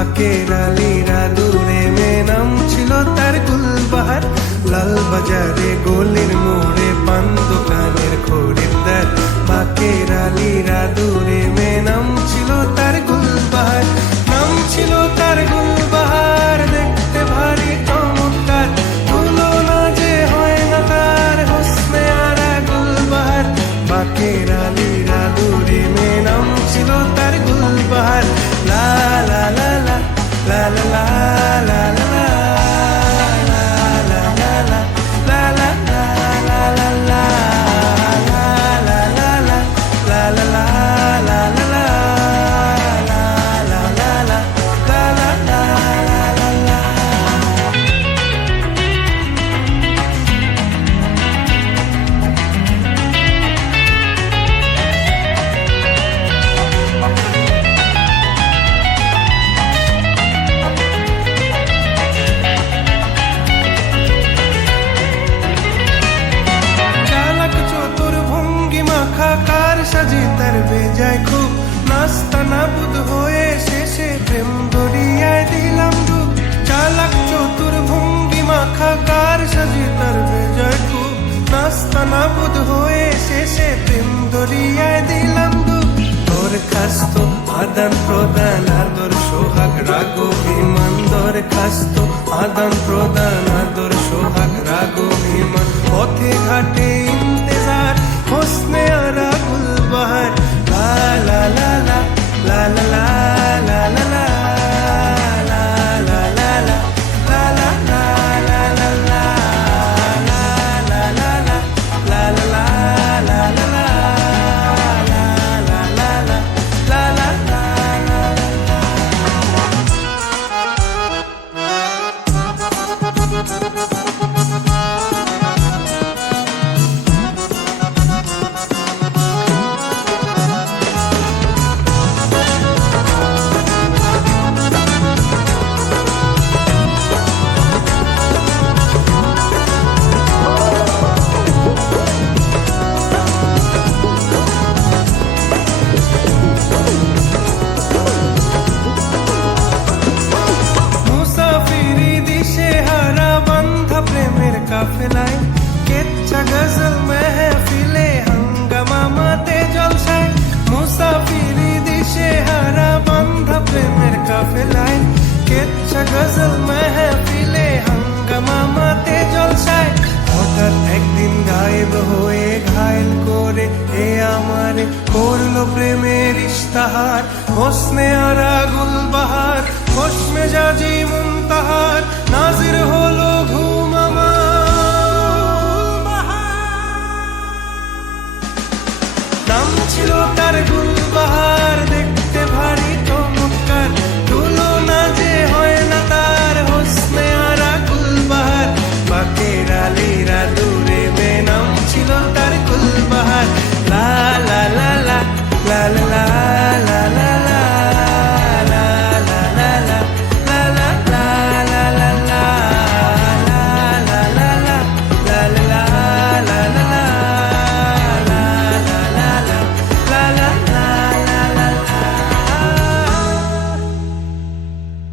বাকের আলীরা দূরে মে নাম ছিল তার গুলবাহার। লাল বাজারে গলির মোড়ে পান দোকানের খরিদ্দার। বাকের আলীরা দূরে মে নাম ছিল তার গুলবাহার। নাম ছিল তার গুলবাহার, দেখতে ভারী চমৎকার, তুলনা যে হয় না তার হোসনে আরা গুলবাহার। বাকের আলীরা দূরে মে নাম ছিল তার গুলবাহার। লা লা লা লা লা লা লা লা লা সাজে তার বেজায় খুব, নাস্তা নাবুদ হয়ে শেষে প্রেম দরিয়ায় দিলাম ডুব। চালাক চতুর ভঙ্গি মাখা কার সাজে তার বেজায় খুব, নাস্তা নাবুদ হয়ে শেষে প্রেম দরিয়ায় দিলাম ডুব। দরখাস্ত আদান প্রদান আদর সোহাগ রাগ অভিমান। দরখাস্ত আদান প্রদান আদর সোহাগ রাগ অভিমান। পথে ঘাটে ইন্তেজার হোসনে আরা গুলবাহার। লা লা লা লা লা লা লা লা লা কাফেলায় কেচ্ছা গজল মেহফিলে হাঙ্গামা মাতে জলসায়। মুসাফিরি দিশে হারা বান্ধা প্রেমের কাফেলায় কেচ্ছা গজল মেহফিলে হাঙ্গামা মাতে জলসায়। হঠাৎ একদিন গায়েব হয়ে ঘায়েল করে এ আমার করলো প্রেমের ইশতাহার। হোসনে আরা গুলবাহার, খোশ মেজাজি মুনতাহার, নাজির হলো ঘুম আমার। নাম ছিল তার গুলবাহার।